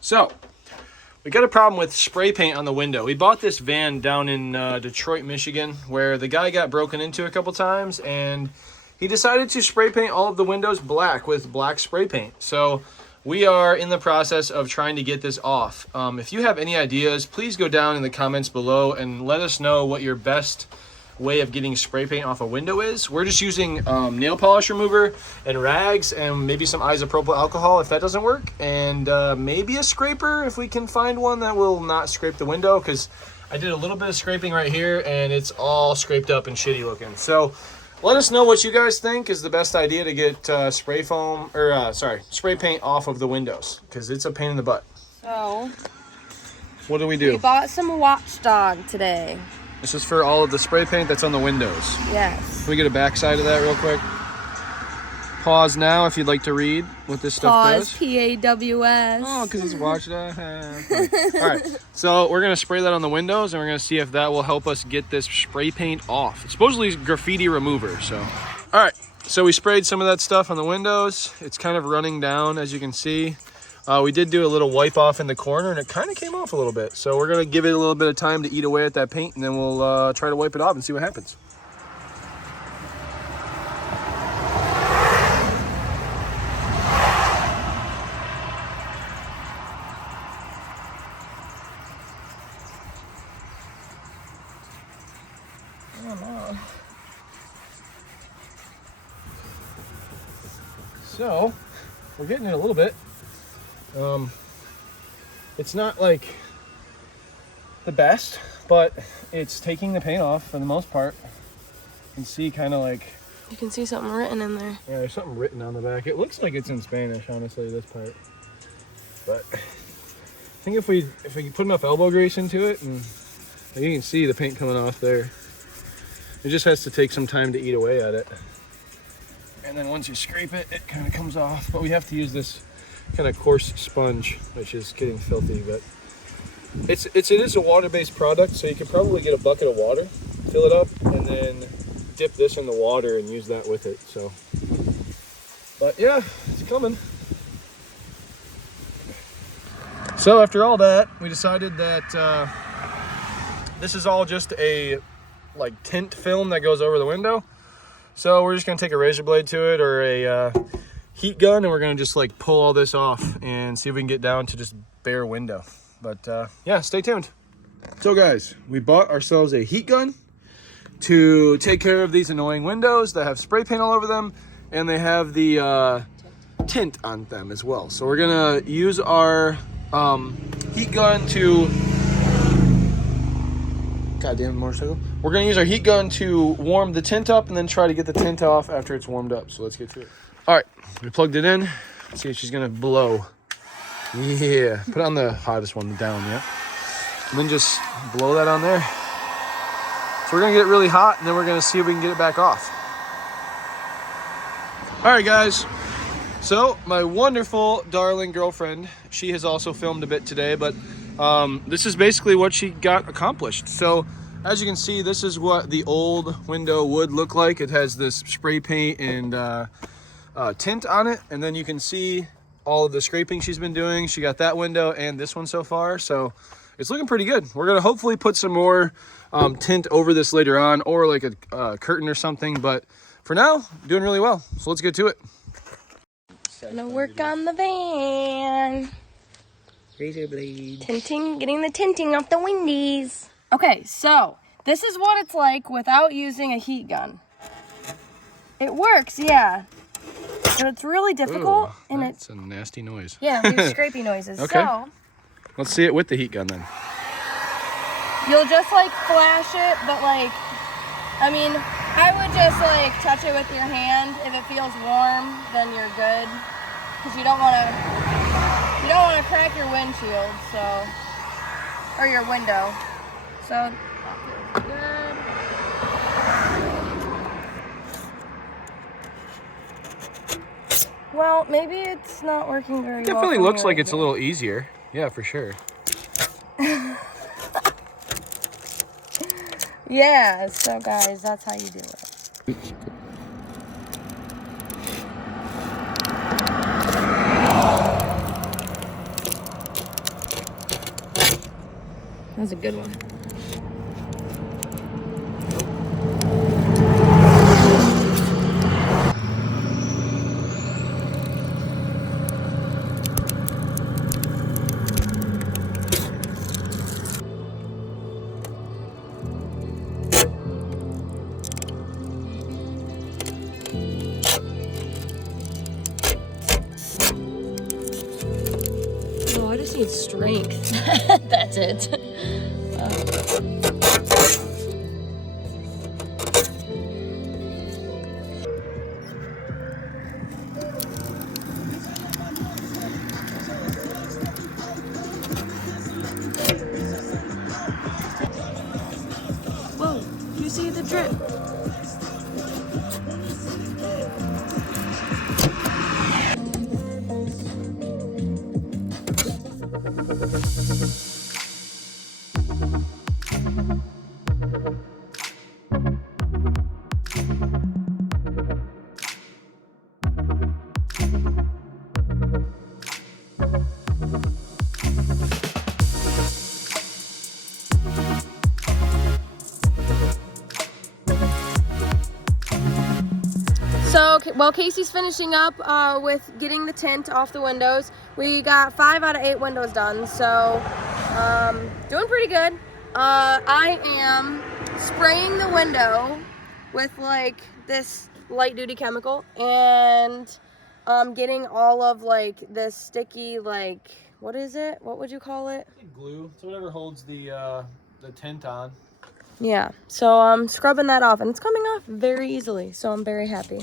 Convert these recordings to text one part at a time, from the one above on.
So, we got a problem with spray paint on the window. We bought this van down in Detroit, Michigan, where the guy got broken into a couple times, and he decided to spray paint all of the windows black with black spray paint. So, we are in the process of trying to get this off. If you have any ideas, please go down in the comments below and let us know what your best way of getting spray paint off a window is. We're just using nail polish remover and rags and maybe some isopropyl alcohol if that doesn't work, and maybe a scraper if we can find one that will not scrape the window, because I did a little bit of scraping right here and it's all scraped up and shitty looking. So let us know what you guys think is the best idea to get spray paint off of the windows, because it's a pain in the butt. So what do? We bought some Watchdog today. This is for all of the spray paint that's on the windows. Yes. Can we get a backside of that real quick? Pause now if you'd like to read what this stuff does. Pause, P-A-W-S. Oh, because it's Watchdog. All right, so we're going to spray that on the windows, and we're going to see if that will help us get this spray paint off. It's supposedly graffiti remover, so. All right, so we sprayed some of that stuff on the windows. It's kind of running down, as you can see. We did do a little wipe off in the corner, and it kind of came off a little bit. So we're going to give it a little bit of time to eat away at that paint, and then we'll try to wipe it off and see what happens. So we're getting it a little bit. It's not like the best, but it's taking the paint off for the most part. You can see kind of like, you can see something written in there. Yeah, there's something written on the back. It looks like it's in Spanish, honestly, this part. But I think if we put enough elbow grease into it, and you can see the paint coming off there. It just has to take some time to eat away at it. And then once you scrape it, it kind of comes off. But we have to use this kind of coarse sponge, which is getting filthy. But it is a water-based product, so you could probably get a bucket of water, fill it up, and then dip this in the water and use that with it. So, but yeah, it's coming. So after all that, we decided that this is all just a like tint film that goes over the window. So we're just gonna take a razor blade to it or a heat gun, and we're gonna just like pull all this off and see if we can get down to just bare window. But yeah, stay tuned. So guys, we bought ourselves a heat gun to take care of these annoying windows that have spray paint all over them, and they have the tint on them as well. So we're gonna use our heat gun to, goddamn motorcycle. We're gonna use our heat gun to warm the tint up and then try to get the tint off after it's warmed up. So let's get to it. All right, we plugged it in. Let's see if she's gonna blow. Yeah, put on the hottest one down, yeah. And then just blow that on there. So we're gonna get it really hot, and then we're gonna see if we can get it back off. All right, guys. So my wonderful, darling girlfriend, she has also filmed a bit today, but this is basically what she got accomplished. So as you can see, this is what the old window would look like. It has this spray paint and tint on it, and then you can see all of the scraping she's been doing. She got that window and this one so far, so it's looking pretty good. We're gonna hopefully put some more tint over this later on, or like a curtain or something, but for now, doing really well. So let's get to it. Gonna work on the van. Razor blade. Tinting, getting the tinting off the windies. Okay, so this is what it's like without using a heat gun. It works, yeah, but it's really difficult. Ooh, and it's a nasty noise. Yeah, these scrapey noises. Okay. So let's see it with the heat gun then. you'll just like flash it, but like, I mean, I would just like touch it with your hand. If it feels warm, then you're good, because you don't want to crack your windshield, so, or your window. So that feels good. Well, maybe it's not working very well. It definitely looks like it's a little easier. Yeah, for sure. Yeah, so guys, that's how you do it. That was a good one. Oh, I just need strength. That's it. Whoa, you see the drip? So, while Casey's finishing up with getting the tint off the windows, we got 5 out of 8 windows done, so doing pretty good. I am spraying the window with like this light duty chemical and getting all of like this sticky, like, what is it? What would you call it? Glue. So whatever holds the tint on. Yeah, so I'm scrubbing that off and it's coming off very easily, so I'm very happy.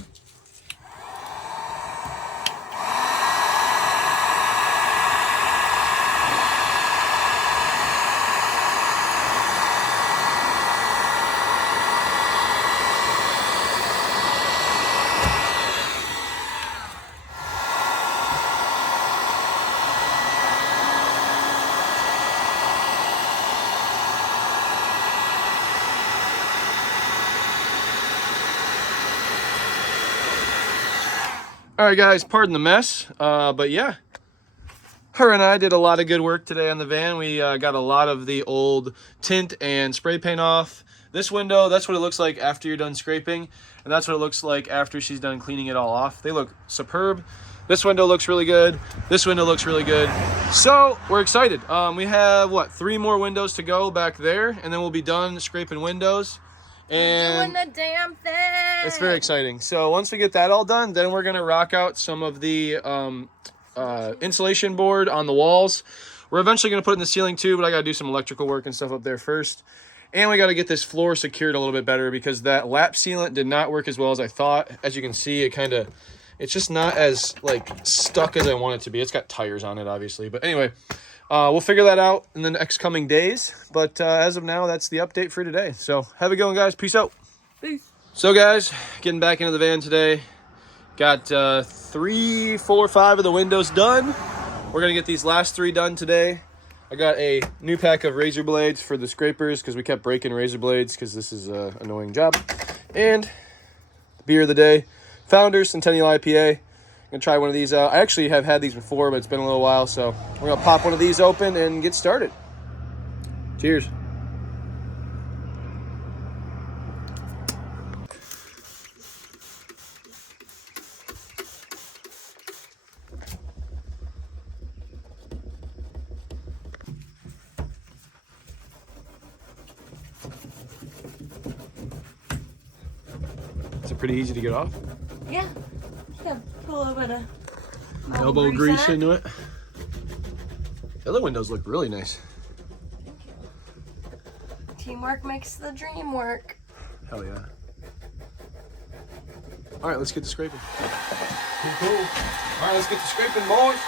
All right, guys, pardon the mess, but yeah, her and I did a lot of good work today on the van. We got a lot of the old tint and spray paint off. This window, that's what it looks like after you're done scraping, and that's what it looks like after she's done cleaning it all off. They look superb. This window looks really good. This window looks really good. So we're excited. We have, what, 3 more windows to go back there, and then we'll be done scraping windows. And doing the damn thing. it's very exciting. So once we get that all done, then we're gonna rock out some of the insulation board on the walls. We're eventually gonna put it in the ceiling too, but I gotta do some electrical work and stuff up there first. And we gotta get this floor secured a little bit better because that lap sealant did not work as well as I thought. As you can see, it's just not as like stuck as I want it to be. It's got tires on it, obviously. But anyway, we'll figure that out in the next coming days. But as of now, that's the update for today. So have it going, guys. Peace out. Peace. So guys, getting back into the van today. Got 3, 4, 5 of the windows done. We're gonna get these last 3 done today. I got a new pack of razor blades for the scrapers because we kept breaking razor blades because this is an annoying job. And the beer of the day, Founders Centennial IPA. I'm gonna try one of these out. I actually have had these before, but it's been a little while, so we're gonna pop one of these open and get started. Cheers. Is it pretty easy to get off? Yeah. Just gotta put a little bit of Elbow grease into it. The other windows look really nice. Teamwork makes the dream work. Hell yeah. All right, let's get to scraping. Cool. All right, let's get to scraping, boys.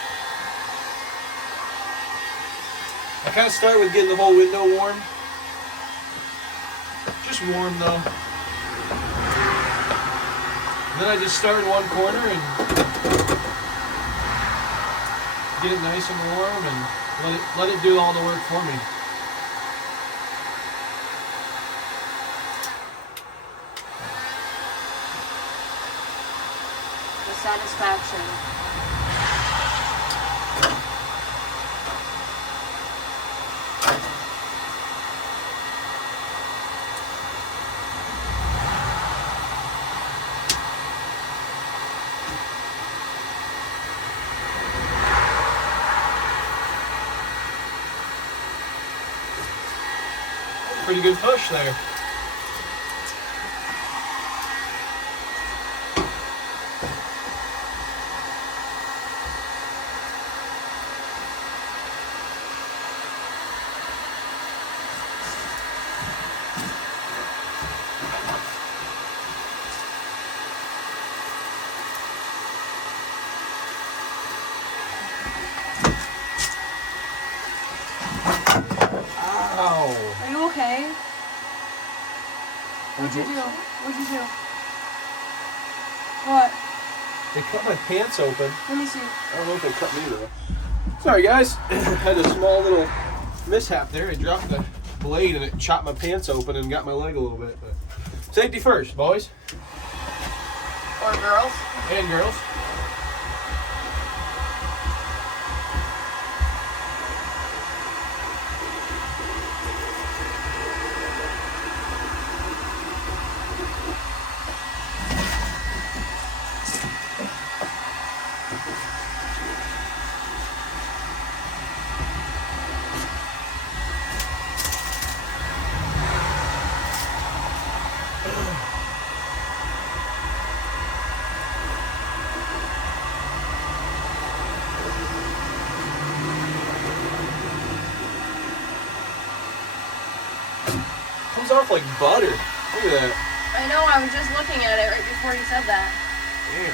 I kind of start with getting the whole window warm. Just warm though. And then I just start in one corner and get it nice and warm and let it do all the work for me. The satisfaction. pretty good push there. Ow. Are you okay? What'd you do? What? They cut my pants open. Let me see. I don't know if they cut me though. Sorry guys, had a small little mishap there. I dropped the blade and it chopped my pants open and got my leg a little bit. But safety first, boys. Or girls. And girls. Comes off like butter. Look at that. I know, I was just looking at it right before you said that. Damn.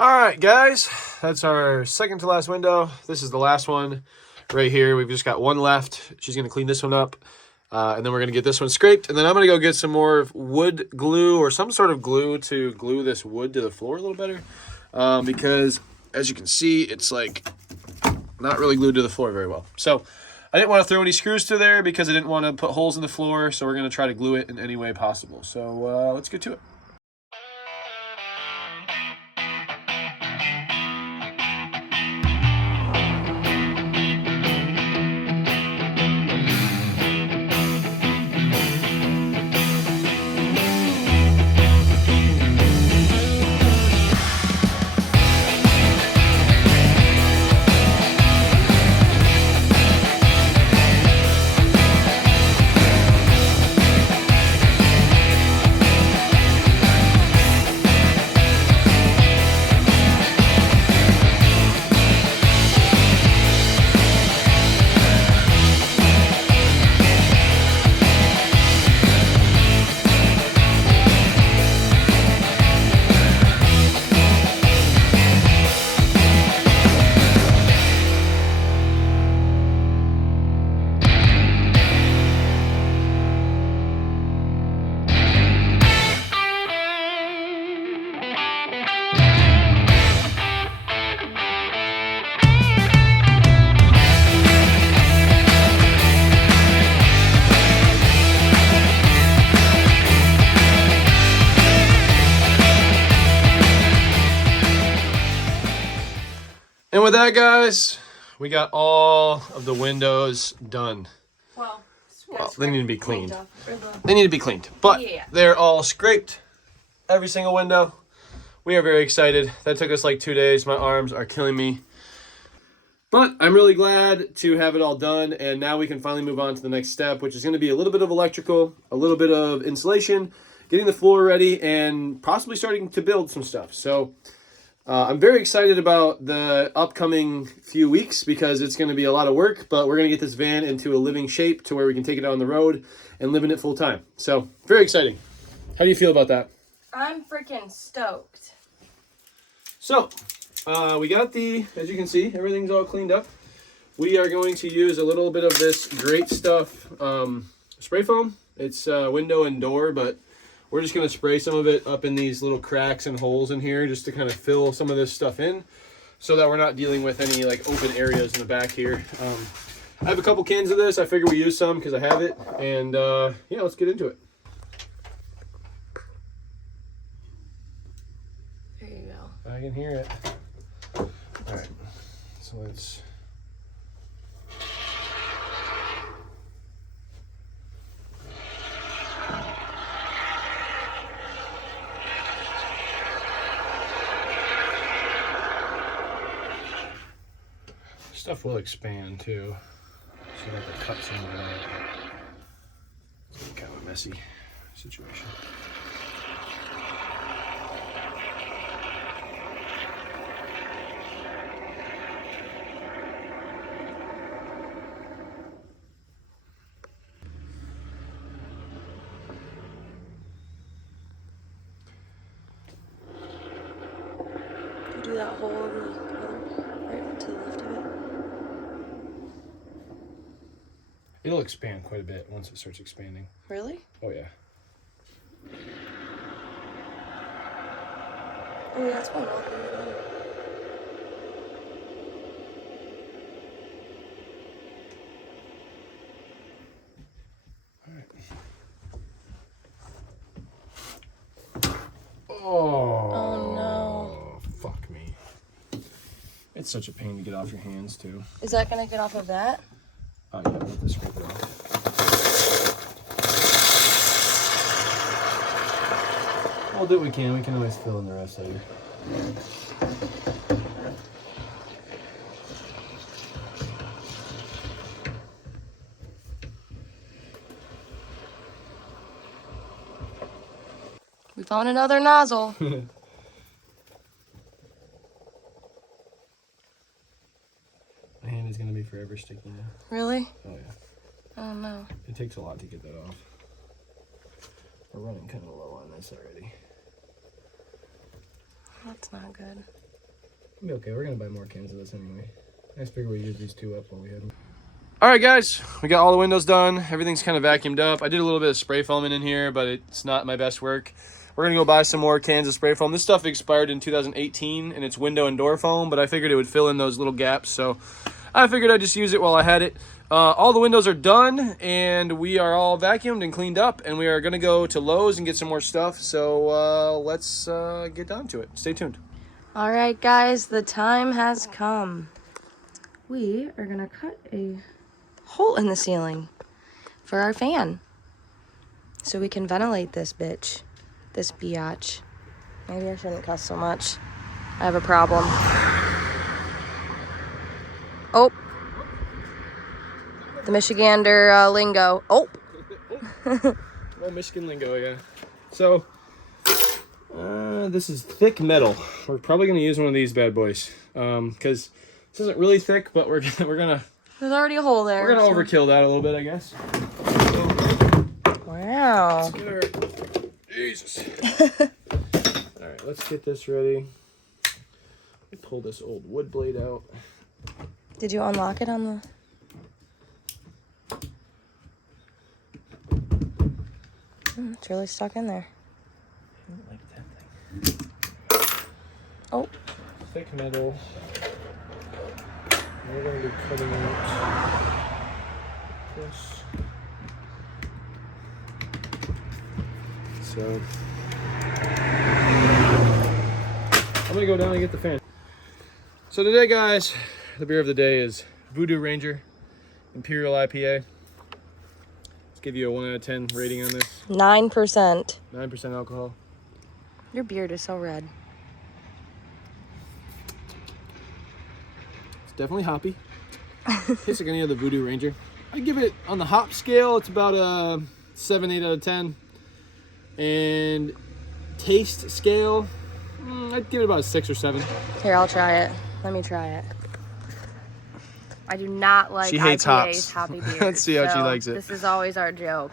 Alright guys, that's our second to last window. This is the last one right here. We've just got one left. She's going to clean this one up. And then we're going to get this one scraped. And then I'm going to go get some more wood glue or some sort of glue to glue this wood to the floor a little better. Because as you can see, it's like not really glued to the floor very well. So I didn't want to throw any screws through there because I didn't want to put holes in the floor. So we're going to try to glue it in any way possible. So let's get to it. with that, guys, we got all of the windows done. Well, they need to be cleaned. They need to be cleaned, but yeah, they're all scraped. Every single window. We are very excited. That took us like 2 days. My arms are killing me. But I'm really glad to have it all done, and now we can finally move on to the next step, which is going to be a little bit of electrical, a little bit of insulation, getting the floor ready, and possibly starting to build some stuff. So I'm very excited about the upcoming few weeks because it's going to be a lot of work, but we're going to get this van into a living shape to where we can take it out on the road and live in it full time. So very exciting. How do you feel about that? I'm freaking stoked. So, we got as you can see, everything's all cleaned up. We are going to use a little bit of this Great Stuff spray foam. It's window and door, but we're just going to spray some of it up in these little cracks and holes in here just to kind of fill some of this stuff in so that we're not dealing with any like open areas in the back here. I have a couple cans of this. I figure we use some because I have it. And yeah, let's get into it. There you go. I can hear it. All right, so let's. Stuff will expand too, so you have to cut some of that. It's kind of a messy situation. Do that hole in the other, right to the left of it. It'll expand quite a bit once it starts expanding. Really? Oh yeah. Oh yeah, it's going all the way down. Oh no. Fuck me. It's such a pain to get off your hands too. Is that gonna get off of that? Oh yeah, let this scrape it off. We'll do what we can. We can always fill in the rest later. We found another nozzle. My hand is gonna be forever sticky now. Really? Oh yeah. Oh no. It takes a lot to get that off. We're running kind of low on this already. That's not good. It'll be okay. We're gonna buy more cans of this anyway. I just figured we'd use these two up while we had them. All right, guys, we got all the windows done. Everything's kind of vacuumed up. I did a little bit of spray foaming in here, but it's not my best work. We're gonna go buy some more cans of spray foam. This stuff expired in 2018, and it's window and door foam, but I figured it would fill in those little gaps, so I figured I'd just use it while I had it. All the windows are done, and we are all vacuumed and cleaned up, and we are gonna go to Lowe's and get some more stuff, so let's get down to it. Stay tuned. All right, guys, the time has come. We are gonna cut a hole in the ceiling for our fan so we can ventilate this bitch, this biatch. Maybe I shouldn't cuss so much. I have a problem. Oh, the Michigander lingo. Oh. Well, Michigan lingo, yeah. So, this is thick metal. We're probably gonna use one of these bad boys, because this isn't really thick, but we're gonna. There's already a hole there. We're gonna overkill that a little bit, I guess. Wow. Jesus. All right, let's get this ready. Pull this old wood blade out. Did you unlock it on the? It's really stuck in there. I don't like that thing. Oh. Thick metal. We're going to be cutting out this. So I'm going to go down and get the fan. So today, guys, the beer of the day is Voodoo Ranger Imperial IPA. Let's give you a 1 out of 10 rating on this. 9%. 9% alcohol. Your beard is so red. It's definitely hoppy. Tastes like any other Voodoo Ranger. I give it, on the hop scale, it's about a 7, 8 out of 10. And taste scale, I'd give it about a 6 or 7. Here, I'll try it. Let me try it. I do not like She hates IPAs, hops. hoppy beers. Let's see how she likes it. This is always our joke.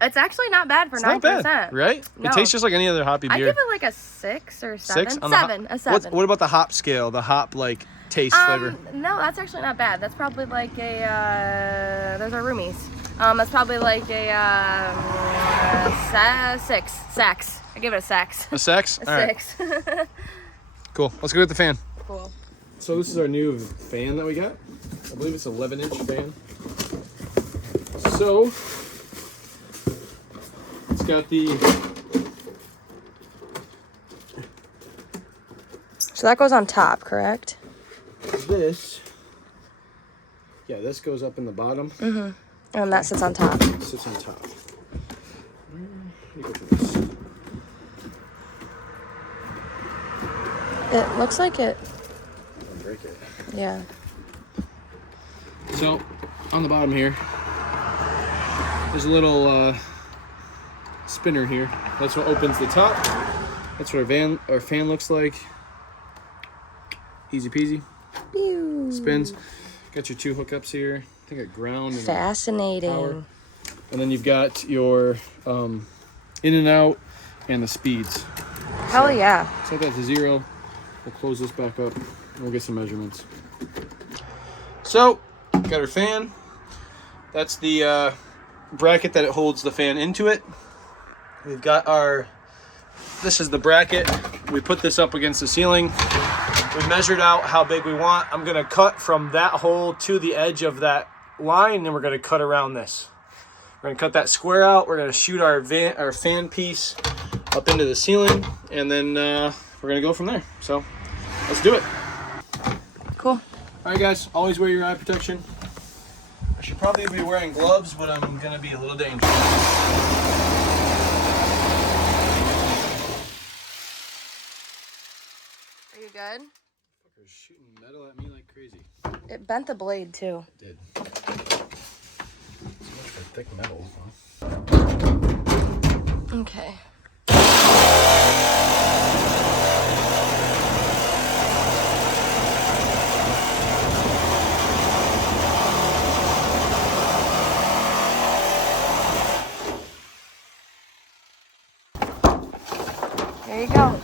It's actually not bad for 9%. Not bad, right? No. It tastes just like any other hoppy beer. I give it like a 6 or 7. 6? A 7. What about the hop scale? The hop, like, taste flavor? No, that's actually not bad. That's probably like a, those are roomies. That's probably like a 6. Sex. I give it a 6. A 6? A All right. 6. Cool. Let's go get the fan. Cool. So this is our new fan that we got. I believe it's an 11-inch fan. So it's got the... So that goes on top, correct? This goes up in the bottom. Mm-hmm. And that sits on top. It sits on top. Where do you go for this? It looks like it. Don't break it. Yeah. So on the bottom here, there's a little spinner here. That's what opens the top. That's what our fan looks like. Easy peasy. Pew. Spins. Got your 2 hookups here. I think a ground and Fascinating. power. And then you've got your in and out and the speeds. Hell yeah. Set that to 0. We'll close this back up and we'll get some measurements. So, got our fan. That's the bracket that it holds the fan into it. We've got this is the bracket. We put this up against the ceiling. We measured out how big we want. I'm gonna cut from that hole to the edge of that line, and then we're gonna cut around this. We're gonna cut that square out. We're gonna shoot our fan piece up into the ceiling, and then we're gonna go from there. So let's do it. Cool. All right, guys, always wear your eye protection. I should probably be wearing gloves, but I'm gonna be a little dangerous. Are you good? Fucker's shooting metal at me like crazy. It bent the blade too. It did. So much for thick metal, huh? Okay. There you go.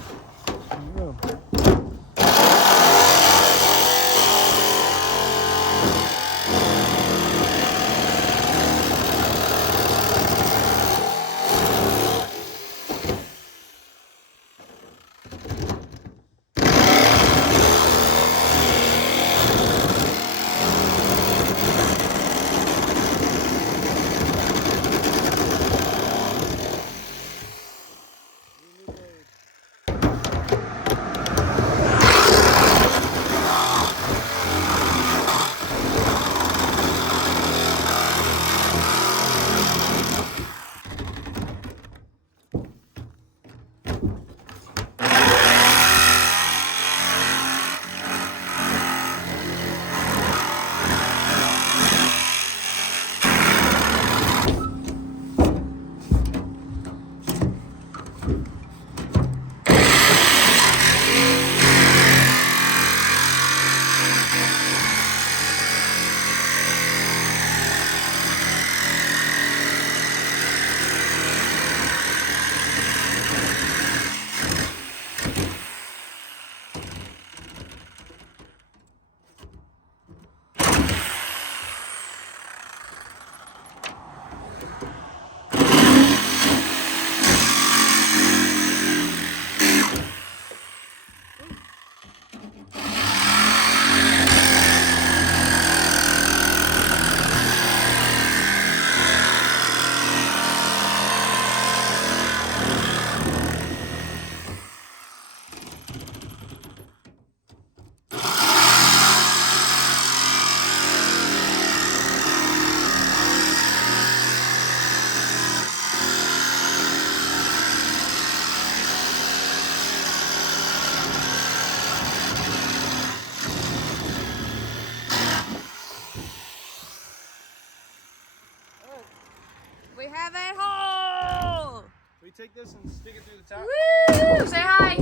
have a hole. We take this and stick it through the top. Woo! Say hi.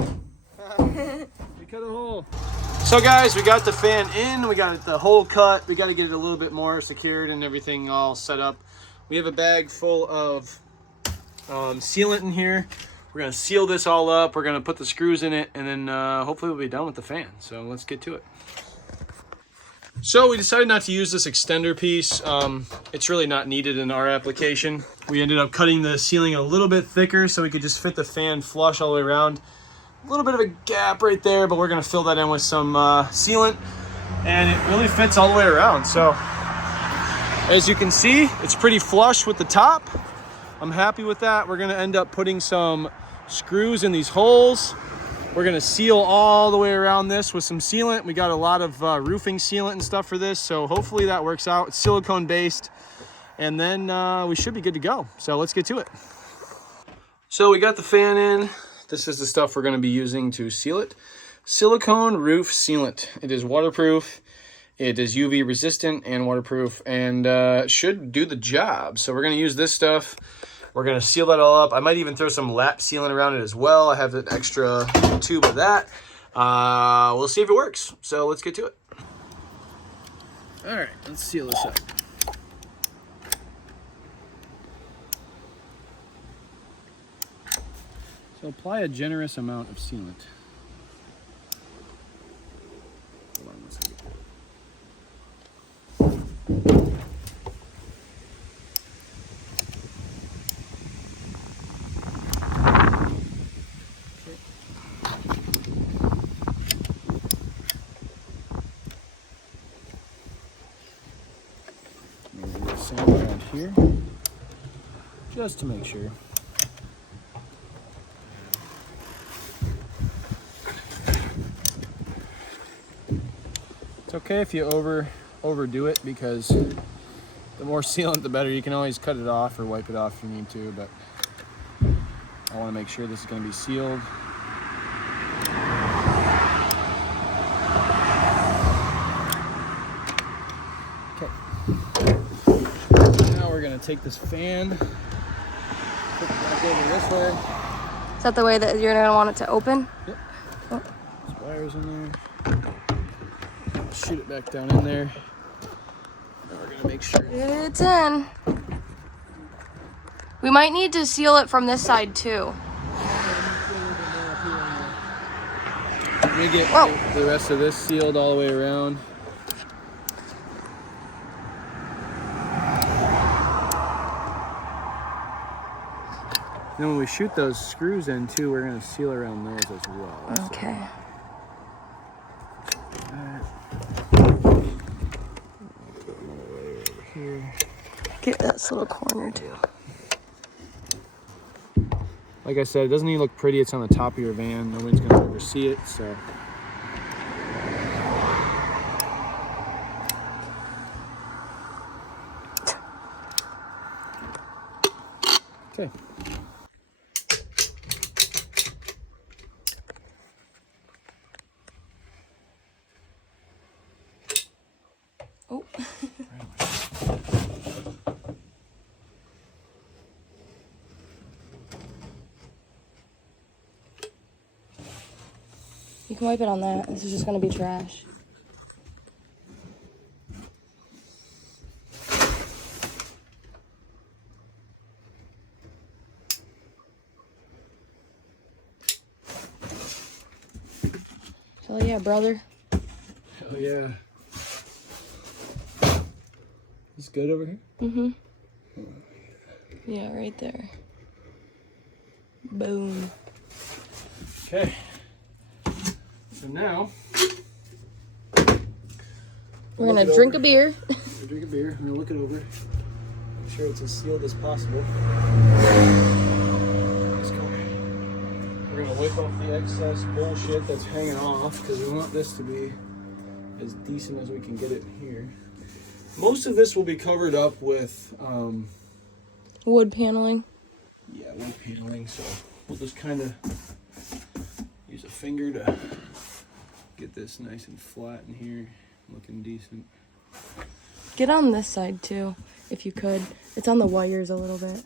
We cut a hole. So guys, we got the fan in, we got the hole cut, we got to get it a little bit more secured and everything all set up. We have a bag full of sealant in here. We're going to seal this all up, we're going to put the screws in it, and then hopefully we'll be done with the fan. So let's get to it. So we decided not to use this extender piece. It's really not needed in our application. We ended up cutting the ceiling a little bit thicker so we could just fit the fan flush all the way around. A little bit of a gap right there, but we're gonna fill that in with some sealant, and it really fits all the way around. So as you can see, it's pretty flush with the top. I'm happy with that. We're gonna end up putting some screws in these holes. We're gonna seal all the way around this with some sealant. We got a lot of roofing sealant and stuff for this, so hopefully that works out. It's silicone based, and then we should be good to go. So let's get to it. So we got the fan in. This is the stuff we're going to be using to seal it. Silicone roof sealant. It is waterproof, it is UV resistant and waterproof, and should do the job. So we're going to use this stuff. We're going to seal that all up. I might even throw some lap sealant around it as well. I have an extra tube of that. We'll see if it works. So let's get to it. All right, let's seal this up. So apply a generous amount of sealant. Hold on one second. Maybe a little sand around here, just to make sure. It's okay if you overdo it, because the more sealant the better. You can always cut it off or wipe it off if you need to, but I want to make sure this is going to be sealed. Okay. Now we're going to take this fan, put it back over this way. Is that the way that you're gonna want it to open? Yep. Oh. There's wires in there. Shoot it back down in there. Now we're gonna make sure It's in. We might need to seal it from this side too. we get the rest of this sealed all the way around. Then when we shoot those screws in too, we're gonna seal around those as well. Okay. Here. Get this little corner too. Like I said, it doesn't even look pretty. It's on the top of your van. Nobody's gonna ever see it, so. Okay. Oh. You can wipe it on that. This is just gonna be trash. Hell yeah, brother. Hell yeah. Is good over here? Mm-hmm. Yeah, right there. Boom. Okay. So now we're gonna drink a beer. We'll drink a beer. I'm gonna look it over. Make sure it's as sealed as possible. Let's go. We're gonna wipe off the excess bullshit that's hanging off, because we want this to be as decent as we can get it here. Most of this will be covered up with Wood paneling. yeah, wood paneling, so we'll just kind of use a finger to get this nice and flat in here, looking decent. Get on this side too, if you could. It's on the wires a little bit.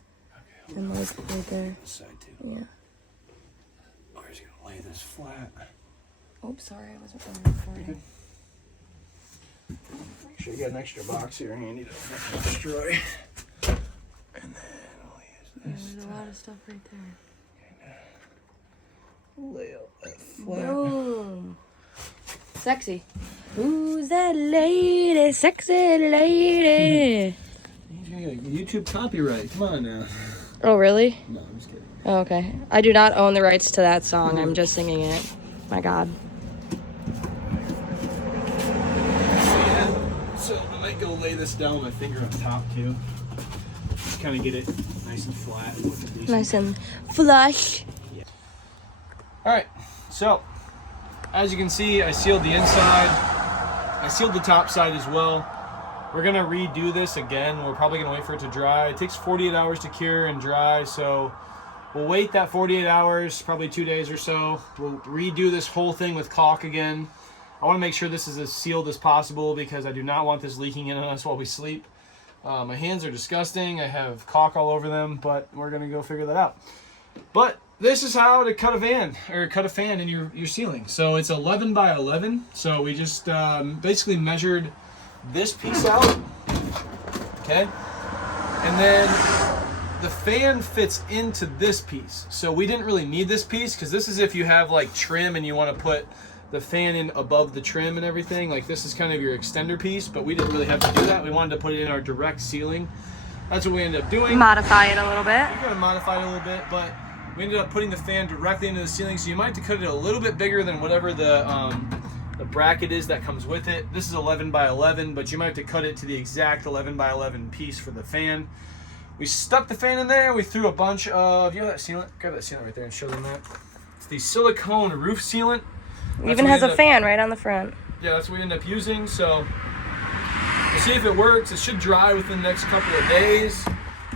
And like right there. This side too. Yeah. We're just gonna lay this flat. Oh, sorry, I wasn't recording. Make sure you got an extra box here handy to destroy. And then we'll use this. There's a lot of stuff right there. Lay out that flat. Boom. Sexy. Who's that lady? Sexy lady. YouTube copyright. Come on now. Oh, really? No, I'm just kidding. Oh, okay. I do not own the rights to that song. I'm just singing it. My God. So I might go lay this down with my finger on top too. Just kind of get it nice and flat. Nice and flush. Yeah. All right. So as you can see, I sealed the inside. I sealed the top side as well. We're gonna redo this again. We're probably gonna wait for it to dry. It takes 48 hours to cure and dry, so we'll wait that 48 hours, probably 2 days or so. We'll redo this whole thing with caulk again. I want to make sure this is as sealed as possible because I do not want this leaking in on us while we sleep. My hands are disgusting. I have caulk all over them, but we're gonna go figure that out. But this is how to cut a van or cut a fan in your ceiling. So it's 11 by 11. So we just basically measured this piece out, okay? And then the fan fits into this piece. So we didn't really need this piece because this is if you have like trim and you want to put the fan in above the trim and everything. Like this is kind of your extender piece, but we didn't really have to do that. We wanted to put it in our direct ceiling. That's what we ended up doing. Modify it a little bit. We kind of modified it a little bit, but we ended up putting the fan directly into the ceiling. So you might have to cut it a little bit bigger than whatever the bracket is that comes with it. This is 11 by 11, but you might have to cut it to the exact 11 by 11 piece for the fan. We stuck the fan in there. We threw a bunch of, you know that sealant? Grab that sealant right there and show them that. It's the silicone roof sealant. It even has a fan right on the front. Yeah, that's what we end up using. So we'll see if it works. It should dry within the next couple of days.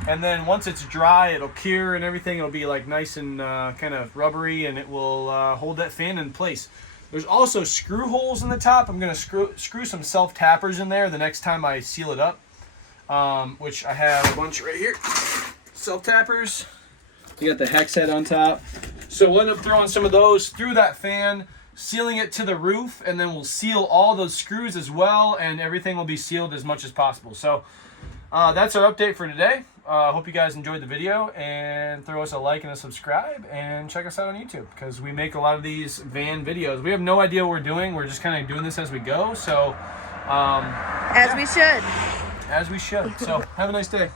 And then once it's dry, it'll cure and everything. It'll be like nice and kind of rubbery, and it will hold that fan in place. There's also screw holes in the top. I'm going to screw some self-tappers in there the next time I seal it up, which I have a bunch right here. Self-tappers. You got the hex head on top. So we'll end up throwing some of those through that fan, sealing it to the roof, and then we'll seal all those screws as well, and everything will be sealed as much as possible. So that's our update for today. Hope you guys enjoyed the video, and throw us a like and a subscribe, and check us out on YouTube because we make a lot of these van videos. We have no idea what we're doing. We're just kind of doing this as we go. So as we should. As we should. So have a nice day.